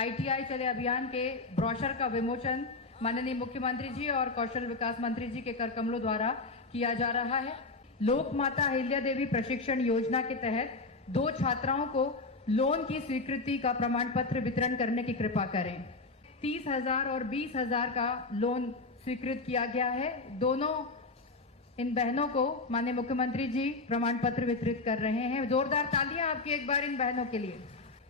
ITI चले अभियान के ब्रोशर का विमोचन माननीय मुख्यमंत्री जी और कौशल विकास मंत्री जी के कर कमलों द्वारा किया जा रहा है। लोक माता अहिल्या देवी प्रशिक्षण योजना के तहत 2 छात्राओं को लोन की स्वीकृति का प्रमाण पत्र वितरण करने की कृपा करें। 30,000 और 20,000 का लोन स्वीकृत किया गया है। दोनों इन बहनों को माननीय मुख्यमंत्री जी प्रमाण पत्र वितरित कर रहे हैं। जोरदार तालियां आपकी एक बार इन बहनों के लिए।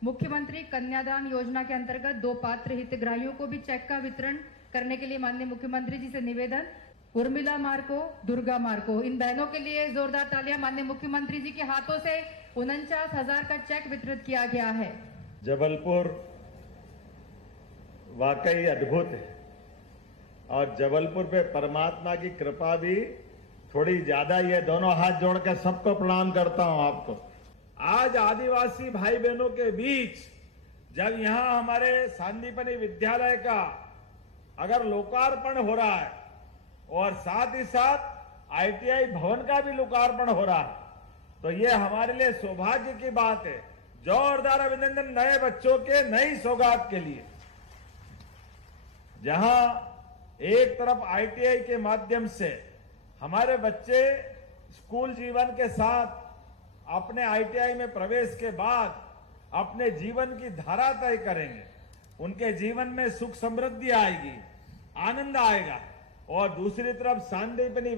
मुख्यमंत्री कन्यादान योजना के अंतर्गत 2 पात्र हितग्राहियों को भी चेक का वितरण करने के लिए माननीय मुख्यमंत्री जी से निवेदन। उर्मिला मार्को, दुर्गा मार्को, इन बहनों के लिए जोरदार तालियां। माननीय मुख्यमंत्री जी के हाथों से 49,000 का चेक वितरित किया गया है। जबलपुर वाकई अद्भुत है और जबलपुर पे परमात्मा की कृपा भी थोड़ी ज्यादा ही है। दोनों हाथ जोड़ के सबको प्रणाम करता हूं आपको। आज आदिवासी भाई बहनों के बीच जब यहां हमारे सांदीपनि विद्यालय का अगर लोकार्पण हो रहा है और साथ ही साथ ITI भवन का भी लोकार्पण हो रहा है तो ये हमारे लिए सौभाग्य की बात है। जोरदार अभिनंदन नए बच्चों के नई सौगात के लिए। जहां एक तरफ ITI के माध्यम से हमारे बच्चे स्कूल जीवन के साथ अपने ITI में प्रवेश के बाद अपने जीवन की धारा तय करेंगे, उनके जीवन में सुख समृद्धि आएगी, आनंद आएगा। और दूसरी तरफ सांदीपनि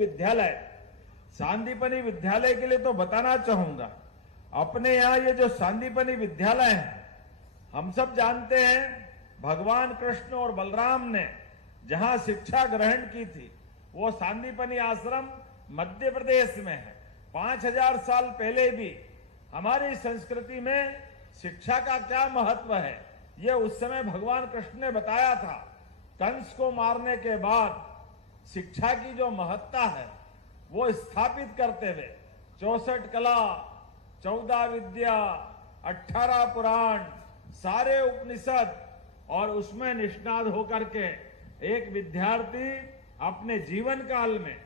विद्यालय के लिए तो बताना चाहूंगा, अपने यहां ये जो सांदीपनि विद्यालय है, हम सब जानते हैं भगवान कृष्ण और बलराम ने जहां शिक्षा ग्रहण की थी वो सांदीपनि आश्रम मध्य प्रदेश में है। 5000 साल पहले भी हमारी संस्कृति में शिक्षा का क्या महत्व है ये उस समय भगवान कृष्ण ने बताया था। कंस को मारने के बाद शिक्षा की जो महत्ता है वो स्थापित करते हुए 64 कला, 14 विद्या, 18 पुराण, सारे उपनिषद और उसमें निष्णात होकर के एक विद्यार्थी अपने जीवन काल में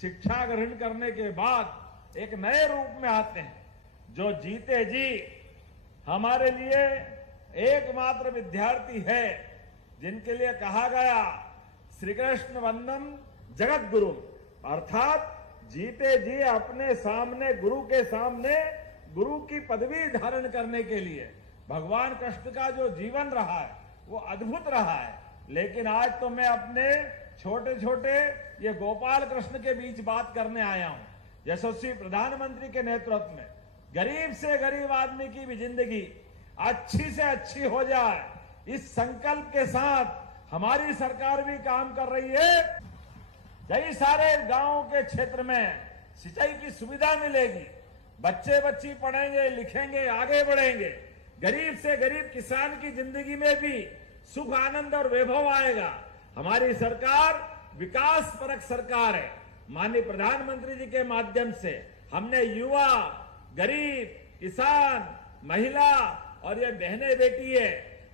शिक्षा ग्रहण करने के बाद एक नए रूप में आते हैं जो जीते जी हमारे लिए एकमात्र विद्यार्थी है जिनके लिए कहा गया श्री कृष्ण वंदम जगत गुरु, अर्थात जीते जी अपने सामने गुरु के सामने गुरु की पदवी धारण करने के लिए भगवान कृष्ण का जो जीवन रहा है वो अद्भुत रहा है। लेकिन आज तो मैं अपने छोटे छोटे ये गोपाल कृष्ण के बीच बात करने आया हूं। यशस्वी प्रधानमंत्री के नेतृत्व में गरीब से गरीब आदमी की भी जिंदगी अच्छी से अच्छी हो जाए, इस संकल्प के साथ हमारी सरकार भी काम कर रही है। कई सारे गांवों के क्षेत्र में सिंचाई की सुविधा मिलेगी, बच्चे बच्ची पढ़ेंगे, लिखेंगे, आगे बढ़ेंगे। गरीब से गरीब किसान की जिंदगी में भी सुख, आनंद और वैभव आएगा। हमारी सरकार विकास परक सरकार है। माननीय प्रधानमंत्री जी के माध्यम से हमने युवा, गरीब, किसान, महिला और ये बहने बेटी है,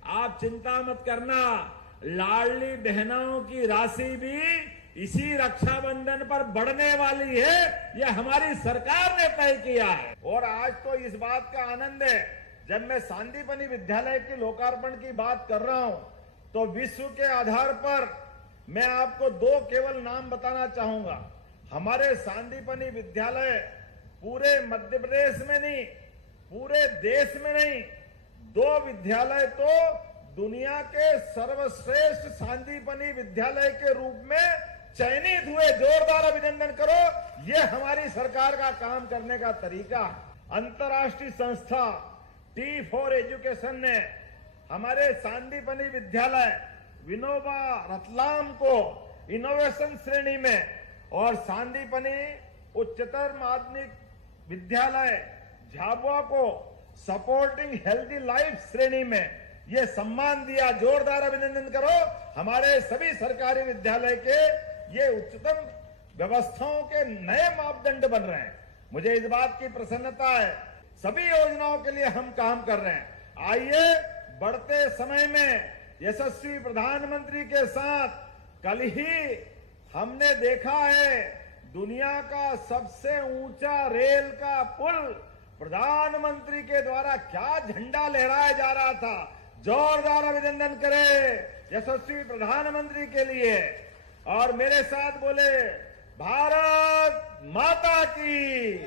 आप चिंता मत करना, लाडली बहनों की राशि भी इसी रक्षाबंधन पर बढ़ने वाली है। ये हमारी सरकार ने तय किया है। और आज तो इस बात का आनंद है, जब मैं सांदीपनि विद्यालय के लोकार्पण की बात कर रहा हूं तो विश्व के आधार पर मैं आपको 2 केवल नाम बताना चाहूंगा। हमारे सांदीपनि विद्यालय पूरे मध्य प्रदेश में नहीं, पूरे देश में नहीं, 2 विद्यालय तो दुनिया के सर्वश्रेष्ठ सांदीपनि विद्यालय के रूप में चयनित हुए। जोरदार अभिनंदन करो, ये हमारी सरकार का काम करने का तरीका है। अंतर्राष्ट्रीय संस्था T4 एजुकेशन ने हमारे सांदीपनि विद्यालय विनोबा रतलाम को इनोवेशन श्रेणी में और सांदीपनि उच्चतर माध्यमिक विद्यालय झाबुआ को सपोर्टिंग हेल्दी लाइफ श्रेणी में ये सम्मान दिया। जोरदार अभिनंदन करो। हमारे सभी सरकारी विद्यालय के ये उच्चतम व्यवस्थाओं के नए मापदंड बन रहे हैं। मुझे इस बात की प्रसन्नता है। सभी योजनाओं के लिए हम काम कर रहे हैं। आइए बढ़ते समय में यशस्वी प्रधानमंत्री के साथ कल ही हमने देखा है दुनिया का सबसे ऊंचा रेल का पुल प्रधानमंत्री के द्वारा क्या झंडा लहराया जा रहा था। जोरदार अभिनंदन करें यशस्वी प्रधानमंत्री के लिए और मेरे साथ बोले भारत माता की।